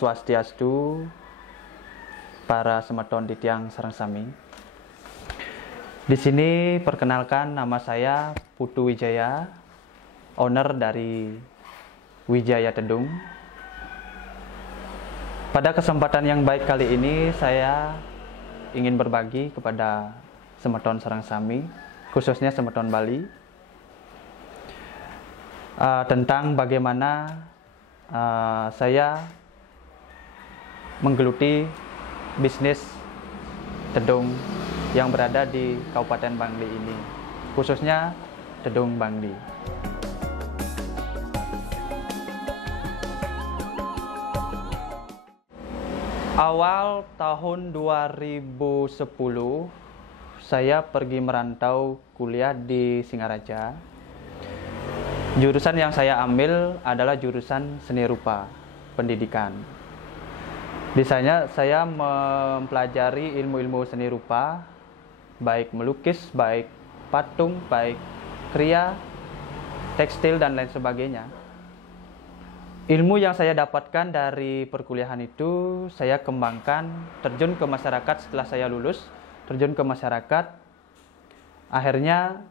Swastiastu, para semeton di tiang Sareng Sami. Di sini perkenalkan, nama saya Putu Wijaya, owner dari Wijaya Tedung. Pada kesempatan yang baik kali ini saya ingin berbagi kepada semeton Sareng Sami, khususnya semeton Bali, tentang bagaimana saya menggeluti bisnis tedung yang berada di Kabupaten Bangli ini, khususnya tedung Bangli. Awal tahun 2010 saya pergi merantau kuliah di Singaraja. Jurusan yang saya ambil adalah jurusan seni rupa pendidikan. Di sana saya mempelajari ilmu-ilmu seni rupa, baik melukis, baik patung, baik kriya, tekstil, dan lain sebagainya. Ilmu yang saya dapatkan dari perkuliahan itu saya kembangkan, terjun ke masyarakat setelah saya lulus, terjun ke masyarakat, akhirnya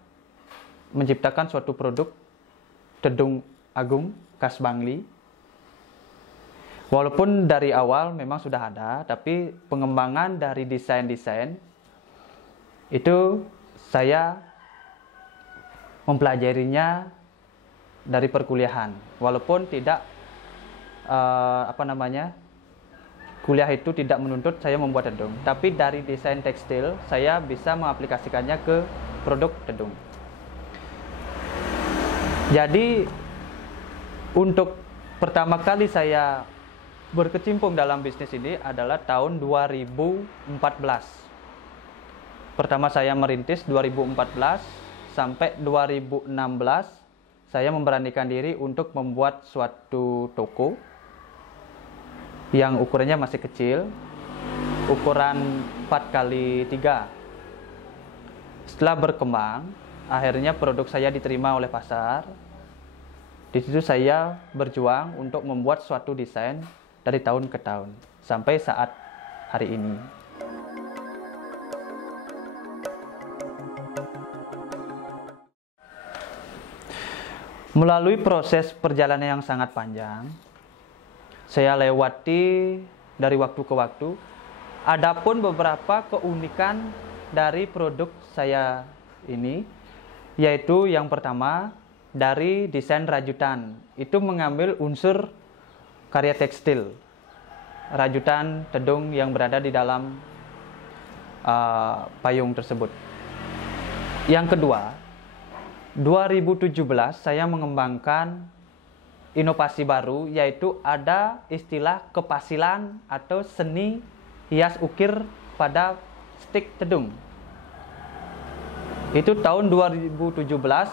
menciptakan suatu produk tedung agung khas Bangli. Walaupun dari awal memang sudah ada, tapi pengembangan dari desain-desain itu saya mempelajarinya dari perkuliahan. Walaupun tidak kuliah itu tidak menuntut saya membuat tedung, tapi dari desain tekstil saya bisa mengaplikasikannya ke produk tedung. Jadi untuk pertama kali saya berkecimpung dalam bisnis ini adalah tahun 2014. Pertama saya merintis 2014 sampai 2016 saya memberanikan diri untuk membuat suatu toko yang ukurannya masih kecil, ukuran 4x3. Setelah berkembang, akhirnya produk saya diterima oleh pasar. Di situ saya berjuang untuk membuat suatu desain dari tahun ke tahun sampai saat hari ini. Melalui proses perjalanan yang sangat panjang, saya lewati dari waktu ke waktu. Adapun beberapa keunikan dari produk saya ini, yaitu yang pertama dari desain rajutan. Itu mengambil unsur karya tekstil, rajutan tedung yang berada di dalam payung tersebut. Yang kedua, 2017 saya mengembangkan inovasi baru, yaitu ada istilah kepasilan atau seni hias ukir pada stik tedung. Itu tahun 2017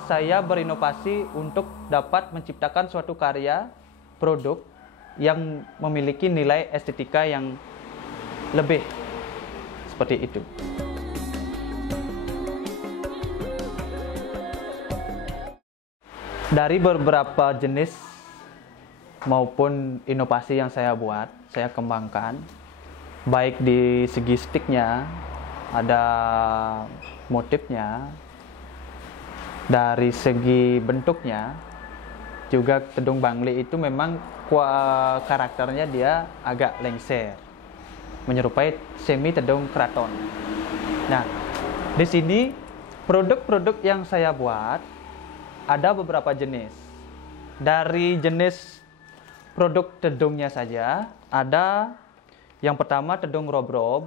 saya berinovasi untuk dapat menciptakan suatu karya produk yang memiliki nilai estetika yang lebih seperti itu. Dari beberapa jenis maupun inovasi yang saya buat, saya kembangkan, baik di segi stiknya, ada motifnya, dari segi bentuknya, juga tedung Bangli itu memang karakternya dia agak lengser, menyerupai semi tedung keraton. Nah, di sini produk-produk yang saya buat ada beberapa jenis. Dari jenis produk tedungnya saja, ada yang pertama tedung rob-rob,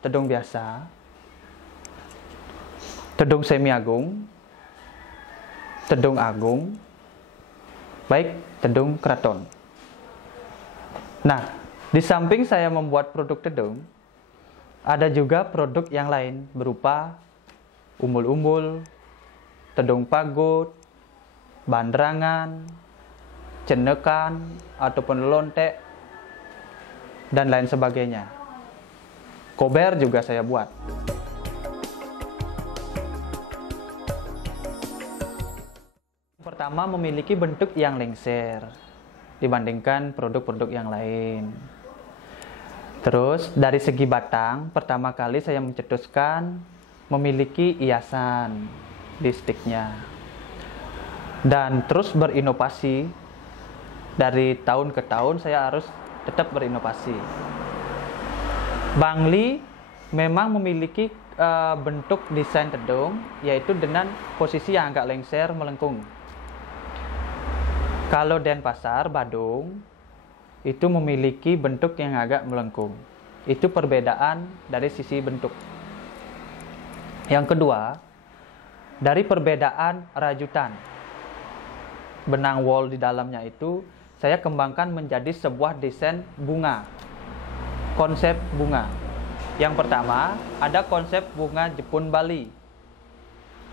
tedung biasa, tedung semi agung, tedung agung, baik tedung keraton. Nah, di samping saya membuat produk tedung, ada juga produk yang lain berupa umbul-umbul, tedung pagut, banderangan, cenekan, ataupun lontek, dan lain sebagainya. Kober juga saya buat. Pertama, memiliki bentuk yang lengser dibandingkan produk-produk yang lain. Terus dari segi batang, pertama kali saya mencetuskan memiliki hiasan di stiknya. Dan terus berinovasi, dari tahun ke tahun saya harus tetap berinovasi. Bangli memang memiliki bentuk desain tedung, yaitu dengan posisi yang agak lengser melengkung. Kalau Denpasar, Badung, itu memiliki bentuk yang agak melengkung. Itu perbedaan dari sisi bentuk. Yang kedua, dari perbedaan rajutan. Benang wol di dalamnya itu saya kembangkan menjadi sebuah desain bunga. Konsep bunga. Yang pertama, ada konsep bunga Jepun Bali.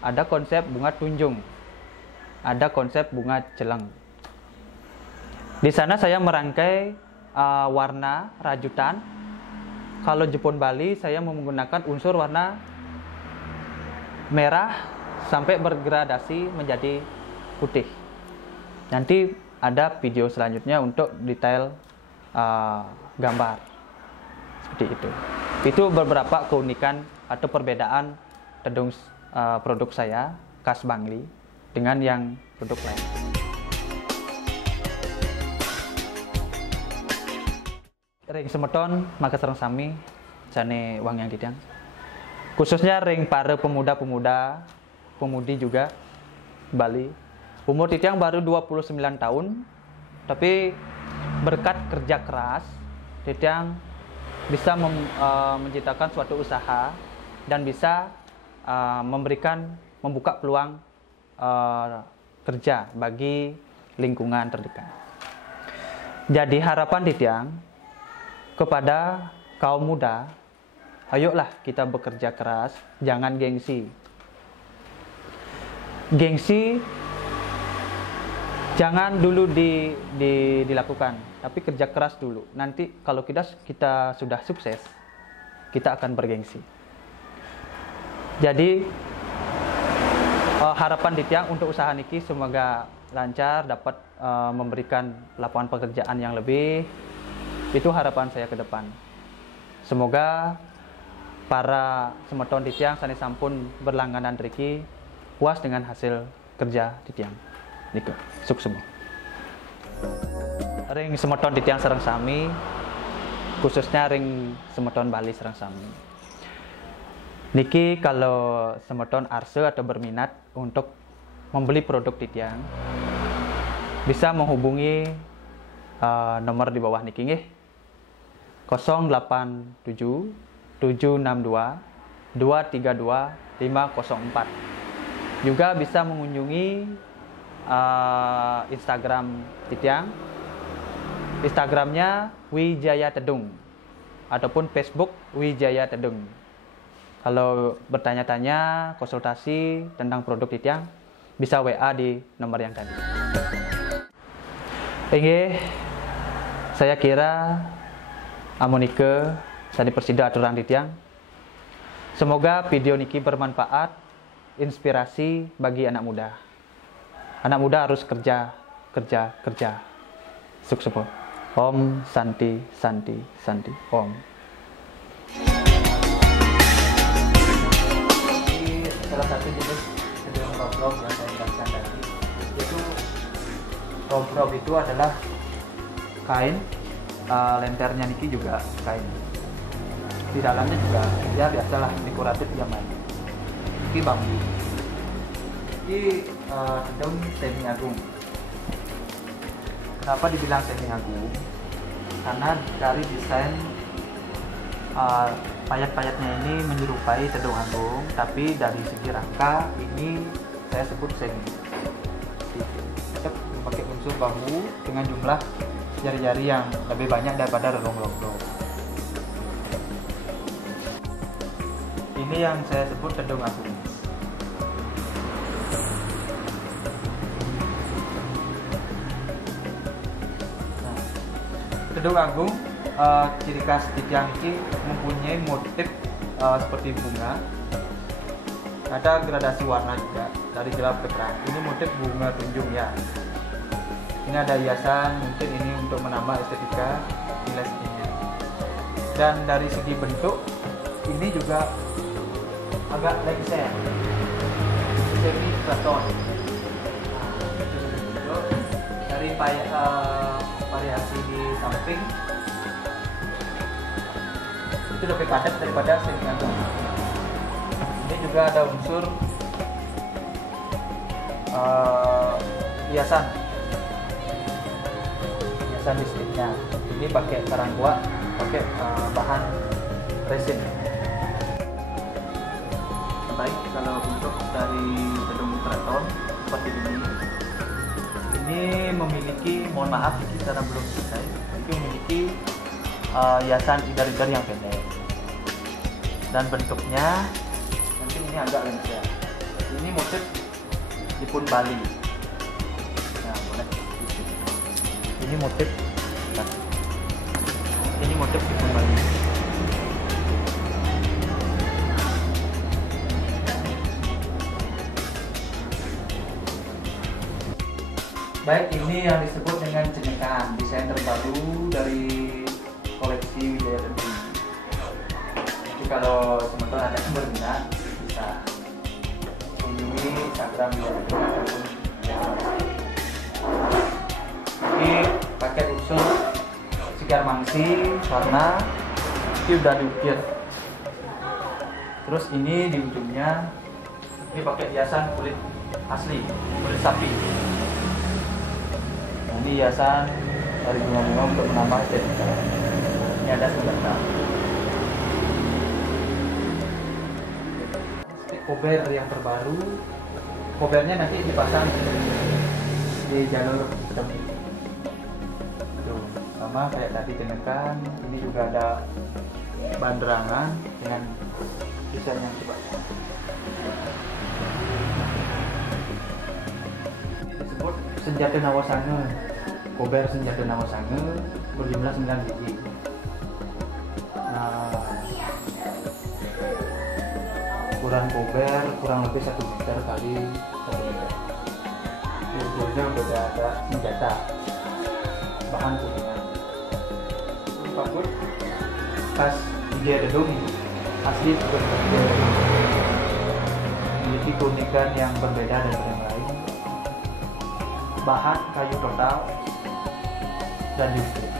Ada konsep bunga Tunjung. Ada konsep bunga Celeng. Di sana saya merangkai warna rajutan. Kalau Jepun Bali saya menggunakan unsur warna merah sampai bergradasi menjadi putih. Nanti ada video selanjutnya untuk detail gambar seperti itu. Itu beberapa keunikan atau perbedaan tedung produk saya khas Bangli dengan yang produk lain. Ring semeton maka sareng sami jane wang yang didang. Khususnya ring para pemuda-pemuda, pemudi juga Bali. Umur Titiang baru 29 tahun, tapi berkat kerja keras Titiang bisa menciptakan suatu usaha dan bisa membuka peluang kerja bagi lingkungan terdekat. Jadi harapan Titiang kepada kaum muda, ayolah kita bekerja keras, jangan gengsi. Gengsi jangan dulu dilakukan, tapi kerja keras dulu. Nanti kalau kita sudah sukses, kita akan bergengsi. Jadi harapan Titiang untuk usaha niki semoga lancar, dapat memberikan lapangan pekerjaan yang lebih. Itu harapan saya ke depan. Semoga para semeton Titiang sane sampun berlangganan riki puas dengan hasil kerja Titiang. Niku, sukses semua. Ring semeton Titiang sareng sami, khususnya ring semeton Bali sareng sami. Niki kalau semeton arse atau berminat untuk membeli produk Titiang, bisa menghubungi nomor di bawah niki nggih. 087 762 232 504. Juga bisa mengunjungi Instagram Titiang. Instagramnya Wijaya Tedung ataupun Facebook Wijaya Tedung. Kalau bertanya-tanya, konsultasi tentang produk Titiang, bisa WA di nomor yang tadi. Oke, saya kira amonike sani persida aturan Titiang. Semoga video niki bermanfaat, inspirasi bagi anak muda. Anak muda harus kerja. Sukses. Om Santi Santi Santi Om. Salah satu jenis tedung rob yang saya jelaskan tadi, itu rob itu adalah kain, lenternya niki juga kain. Di dalamnya juga ya biasalah dekoratif zaman. Ini bambu. Ini tedung semi agung. Kenapa dibilang semi agung? Karena dari desain payat-payatnya ini menyerupai tedung agung, tapi dari segi rangka ini saya sebut semi. Tetap pakai unsur bambu dengan jumlah jari-jari yang lebih banyak daripada relung-relung. Ini yang saya sebut tedung agung. Tedung agung, ciri khas Titiang ini mempunyai motif seperti bunga. Ada gradasi warna juga dari gelap ke terang. Ini motif bunga tunjung ya. Ini ada hiasan, mungkin ini untuk menambah estetika nilai seninya. Dan dari segi bentuk ini juga agak lengser, semi straton. Dari variasi di samping itu lebih padat daripada semi straton. Ini juga ada unsur hiasan listriknya. Ini pakai karang gua, pakai bahan resin. Baik, kalau untuk dari gedung keraton seperti ini memiliki, mohon maaf ini karena belum selesai, ini memiliki hiasan idar-idar yang pendek dan bentuknya nanti ini agak lengser. Ini motif Jepun Bali. Nah, boleh. Ini motif Jepun Bali. Baik, ini yang disebut dengan cenekan, desain terbaru dari koleksi Wijaya Dendri. Jadi kalau teman-teman ada yang berminat bisa kunjungi Instagram Wijaya Dendri ataupun ini pakai unsur sigar mangsi, warna ini udah diukir. Terus ini di ujungnya ini pakai hiasan kulit asli, kulit sapi. Ini hiasan dari bunga-bunga untuk menambah estetika. Ini ada senjata. Kober yang terbaru, kobernya nanti dipasang di jalur seperti itu. Sama kayak tadi tenekan, ini juga ada banderangan dengan desain yang coba. Ini disebut senjata Nawasanga. Kober senjata Nawasanga berjumlah 9 biji. Nah, ukuran kober kurang lebih 1 meter kali 1 meter. Di ujungnya udah ada senjata bahan kuningan. Bagus, khas Wijaya Dedung, asli berbeda. Memiliki keunikan yang berbeda dari yang lain. Bahan kayu total dan listrik.